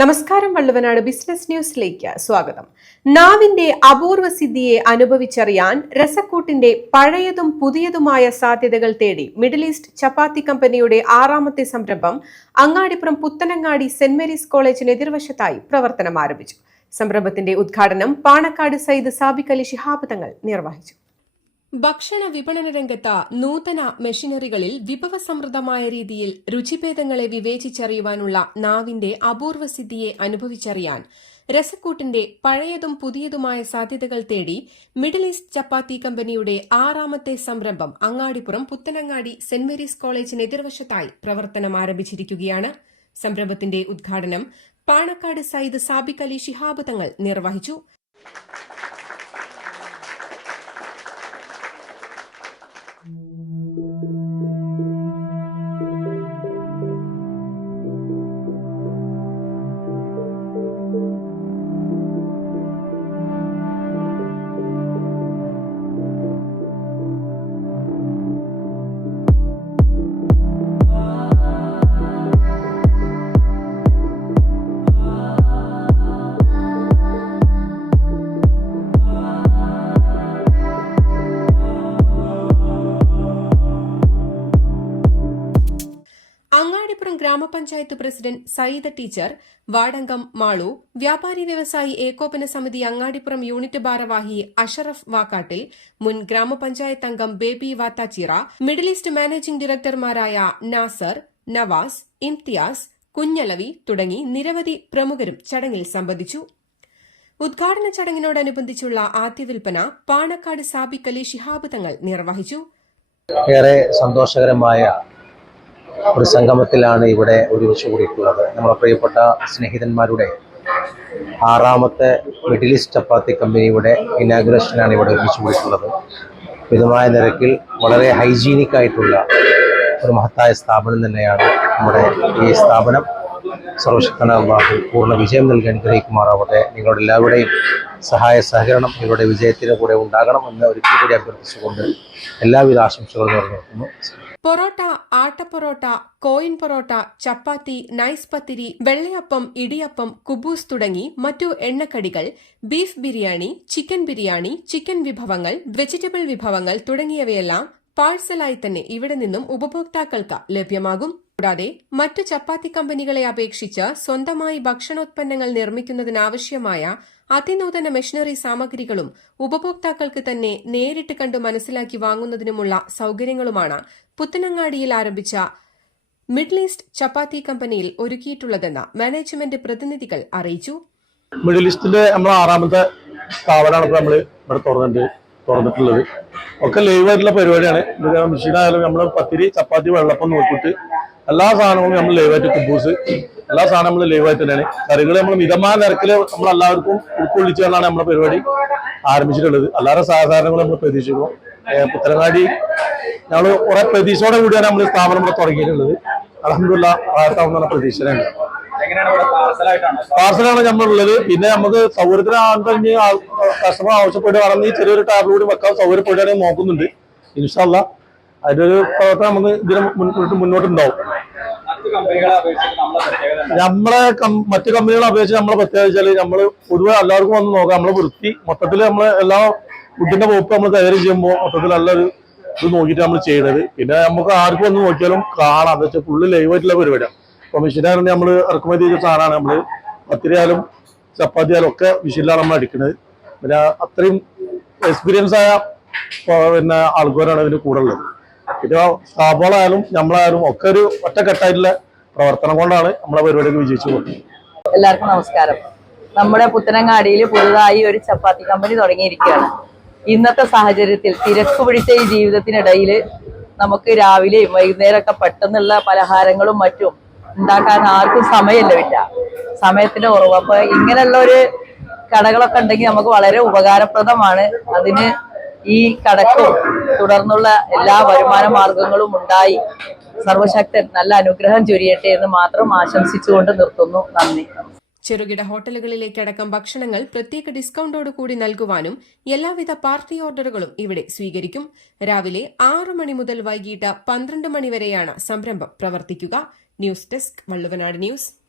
നമസ്കാരം വള്ളുവനാട് ബിസിനസ് ന്യൂസിലേക്ക് സ്വാഗതം. നാവിന്റെ അപൂർവ സിദ്ധിയെ അനുഭവിച്ചറിയാൻ രസക്കൂട്ടിന്റെ പഴയതും പുതിയതുമായ സാധ്യതകൾ തേടി മിഡിൽ ഈസ്റ്റ് ചപ്പാത്തി കമ്പനിയുടെ ആറാമത്തെ സംരംഭം അങ്ങാടിപ്പുറം പുത്തനങ്ങാടി സെന്റ് മേരീസ് കോളേജിന് എതിർവശത്തായി പ്രവർത്തനം ആരംഭിച്ചു. സംരംഭത്തിന്റെ ഉദ്ഘാടനം പാണക്കാട് സയ്യിദ് സാബിക് അലി ശിഹാബ് തങ്ങൾ നിർവഹിച്ചു. ഭക്ഷണ വിപണന രംഗത്ത് നൂതന മെഷീനറികളിൽ വിഭവസമൃദ്ധമായ രീതിയിൽ രുചിഭേദങ്ങളെ വിവേചിച്ചറിയുവാനുള്ള നാവിന്റെ അപൂർവ സിദ്ധിയെ അനുഭവിച്ചറിയാൻ രസക്കൂട്ടിന്റെ പഴയതും പുതിയതുമായ സാധ്യതകൾ തേടി മിഡിൽ ഈസ്റ്റ് ചപ്പാത്തി കമ്പനിയുടെ ആറാമത്തെ സംരംഭം അങ്ങാടിപ്പുറം പുത്തനങ്ങാടി സെന്റ് മേരീസ് കോളേജിന് എതിർവശത്തായി പ്രവർത്തനം ആരംഭിച്ചിരിക്കുകയാണ്. സംരംഭത്തിന്റെ ഉദ്ഘാടനം പാണക്കാട് സയ്യിദ് സാബിക് അലി ശിഹാബ് തങ്ങൾ നിർവഹിച്ചു. അങ്ങാടിപ്പുറം ഗ്രാമപഞ്ചായത്ത് പ്രസിഡന്റ് സയ്യിദ ടീച്ചർ വാടങ്കം മാളു വ്യാപാരി വ്യവസായി ഏകോപന സമിതി അങ്ങാടിപ്പുറം യൂണിറ്റ് ഭാരവാഹി അഷറഫ് വാക്കാട്ടിൽ മുൻ ഗ്രാമപഞ്ചായത്ത് അംഗം Baby Vathachira Middle East managing ഡയറക്ടർമാരായ Nasar Navas Imthiyas Kunhalavi തുടങ്ങി നിരവധി പ്രമുഖരും ചടങ്ങിൽ സംബന്ധിച്ചു. ഉദ്ഘാടന ചടങ്ങിനോടനുബന്ധിച്ചുള്ള ആദ്യ വിൽപ്പന പാണക്കാട് സാബിക്കലി ശിഹാബ് തങ്ങൾ നിർവഹിച്ചു. ഏറെ സന്തോഷകരമായ ഒരു സംഗമത്തിലാണ് ഇവിടെ ഒരുമിച്ച് കൂടിയിട്ടുള്ളത്. നമ്മുടെ പ്രിയപ്പെട്ട സ്നേഹിതന്മാരുടെ ആറാമത്തെ മിഡിൽ ഈസ്റ്റ് ചപ്പാത്തി കമ്പനിയുടെ ഇനാഗുറേഷനാണ് ഇവിടെ ഒരുമിച്ച് കൂടിയിട്ടുള്ളത്. മിതമായ നിരക്കിൽ വളരെ ഹൈജീനിക് ആയിട്ടുള്ള ഒരു മഹത്തായ സ്ഥാപനം തന്നെയാണ് നമ്മുടെ ഈ സ്ഥാപനം. സർവശക്തന അള്ളാഹു പൂർണ വിജയം നൽകി അനുഗ്രഹിക്കുമാറാവട്ടെ. നിങ്ങളുടെ എല്ലാവരുടെയും സഹായ സഹകരണം നിങ്ങളുടെ വിജയത്തിന് കൂടെ ഉണ്ടാകണം എന്ന് ഒരിക്കൽ കൂടി അഭ്യർത്ഥിച്ചുകൊണ്ട് എല്ലാവിധ ആശംസകളും നേർന്നു പൊറോട്ട ആട്ടപ്പൊറോട്ട കോയിൻ പൊറോട്ട ചപ്പാത്തി നൈസ് പത്തിരി വെള്ളയപ്പം ഇടിയപ്പം കുബൂസ് തുടങ്ങി മറ്റു എണ്ണക്കടികൾ beef biryani chicken biryani chicken വിഭവങ്ങൾ വെജിറ്റബിൾ വിഭവങ്ങൾ തുടങ്ങിയവയെല്ലാം പാഴ്സലായി തന്നെ ഇവിടെ നിന്നും ഉപഭോക്താക്കൾക്ക് ലഭ്യമാകും. കൂടാതെ മറ്റു ചപ്പാത്തി കമ്പനികളെ അപേക്ഷിച്ച് സ്വന്തമായി ഭക്ഷണോത്പന്നങ്ങൾ നിർമ്മിക്കുന്നതിനാവശ്യമായ അതിനൂതന മെഷീനറി സാമഗ്രികളും ഉപഭോക്താക്കൾക്ക് തന്നെ നേരിട്ട് കണ്ട് മനസ്സിലാക്കി വാങ്ങുന്നതിനുമുള്ള സൌകര്യങ്ങളുമാണ് പുത്തനങ്ങാടിയിൽ ആരംഭിച്ച മിഡിൽ ഈസ്റ്റ് ചപ്പാത്തി കമ്പനിയിൽ ഒരുക്കിയിട്ടുള്ളതെന്ന് മാനേജ്മെന്റ് പ്രതിനിധികൾ അറിയിച്ചു. മിഡിൽ ഈസ്റ്റിന്റെ നമ്മളെ ആറാമത്തെ സ്ഥാപനമാണ് നമ്മൾ ഇവിടെ തുറന്നിട്ട് തുറന്നിട്ടുള്ളത്. ഒക്കെ ലൈവ് ആയിട്ടുള്ള പരിപാടിയാണ് മെഷീനായാലും നമ്മൾ പത്തിരി ചപ്പാത്തി വെള്ളപ്പം നോക്കിയിട്ട് എല്ലാ സാധനങ്ങളും നമ്മൾ ലൈവായിട്ട് കുബൂസ് എല്ലാ സാധനവും നമ്മൾ ലൈവായിട്ട് തന്നെയാണ് കറികൾ നമ്മൾ മിതമായ നിരക്കിൽ നമ്മൾ എല്ലാവർക്കും ഉൾക്കൊള്ളിച്ചു ഉൾക്കൊള്ളിച്ചാണ് നമ്മുടെ പരിപാടി ആരംഭിച്ചിട്ടുള്ളത്. അല്ലാതെ സാധാരണ നമ്മൾ പ്രതീക്ഷിക്കുന്നു. ഏഹ് പുത്തനങ്ങാടി ഞങ്ങൾ കുറെ പ്രതീക്ഷയോടെ കൂടിയാണ് നമ്മൾ സ്ഥാപനം ഇവിടെ തുടങ്ങിയിട്ടുള്ളത്. അലഹമില്ല വളർത്താവുന്ന പ്രതീക്ഷയാണ് പാർസലാണ് നമ്മളുള്ളത് പിന്നെ നമുക്ക് സൗകര്യത്തിന് കസ്റ്റമർ ആവശ്യപ്പെടുകയാണെങ്കിൽ ചെറിയൊരു ടാബ് കൂടി വെക്കാൻ സൗകര്യപ്പെടുകയാണെങ്കിൽ നോക്കുന്നുണ്ട്. ഇൻഷാല്ല അതിന്റെ ഒരു പ്രവർത്തനം നമുക്ക് ഇതിന് മുന്നോട്ട് മുന്നോട്ടുണ്ടാവും. നമ്മളെ മറ്റു കമ്പനികളെ അപേക്ഷിച്ച് നമ്മളെ പ്രത്യേകത വെച്ചാൽ നമ്മൾ പൊതുവെ എല്ലാവർക്കും വന്ന് നോക്കാം. നമ്മളെ വൃത്തി മൊത്തത്തിൽ നമ്മൾ എല്ലാ ഫുഡിന്റെ വകുപ്പ് നമ്മൾ കൈകാര്യം ചെയ്യുമ്പോൾ മൊത്തത്തിൽ നല്ലൊരു ഇത് നോക്കിയിട്ട് നമ്മൾ ചെയ്യണത്. പിന്നെ നമുക്ക് ആർക്കും വന്ന് നോക്കിയാലും കാണാം. എന്ന് വെച്ചാൽ ഫുള്ള് ലൈവായിട്ടുള്ള പരിപാടിയാണ് ഇപ്പൊ മെഷീനാണ് നമ്മൾ ഇറക്കുമതി ചെയ്ത സാധനമാണ് നമ്മൾ പത്തിരിയാലും ചപ്പാത്തിയാലും ഒക്കെ മെഷീനിലാണ് നമ്മൾ അടിക്കുന്നത് പിന്നെ അത്രയും എക്സ്പീരിയൻസ് ആയ പിന്നെ ആൾക്കാരാണ് ഇതിന് കൂടെ ഉള്ളത്. പിന്നെ സ്ഥാപനമായാലും നമ്മളായാലും ഒക്കെ ഒരു ഒറ്റക്കെട്ടായിട്ടുള്ള പ്രവർത്തനം കൊണ്ടാണ് നമ്മളെ പരിപാടിക്ക് വിജയിച്ചു പോകുന്നത്. എല്ലാവർക്കും നമസ്കാരം. നമ്മുടെ പുത്തനങ്ങാടിയിൽ പുതുതായി ഒരു ചപ്പാത്തി കമ്പനി തുടങ്ങിയിരിക്കുകയാണ്. ഇന്നത്തെ സാഹചര്യത്തിൽ തിരക്ക് പിടിച്ച ഈ ജീവിതത്തിനിടയിൽ നമുക്ക് രാവിലെയും വൈകുന്നേരമൊക്കെ പെട്ടെന്നുള്ള പലഹാരങ്ങളും മറ്റും ഉണ്ടാക്കാൻ ആർക്കും സമയമില്ല. സമയത്തിന്റെ കുറവ്. അപ്പൊ ഇങ്ങനെയുള്ള ഒരു കടകളൊക്കെ ഉണ്ടെങ്കിൽ നമുക്ക് വളരെ ഉപകാരപ്രദമാണ്. അതിന് ഈ കടക്കും തുടർന്നുള്ള എല്ലാ വരുമാന മാർഗങ്ങളും ഉണ്ടായി. സർവശക്തൻ നല്ല അനുഗ്രഹം ചൊരിയട്ടെ എന്ന് മാത്രം ആശംസിച്ചുകൊണ്ട് നിർത്തുന്നു. നന്ദി. ചെറുകിട ഹോട്ടലുകളിലേക്കടക്കം ഭക്ഷണങ്ങൾ പ്രത്യേക ഡിസ്കൗണ്ടോട് കൂടി നൽകുവാനും എല്ലാവിധ പാർട്ടി ഓർഡറുകളും ഇവിടെ സ്വീകരിക്കും. രാവിലെ ആറു മണി മുതൽ വൈകിട്ട് പന്ത്രണ്ട് മണി വരെയാണ് സംരംഭം. പ്രവർത്തിക്കുക. News desk Valluvanad news.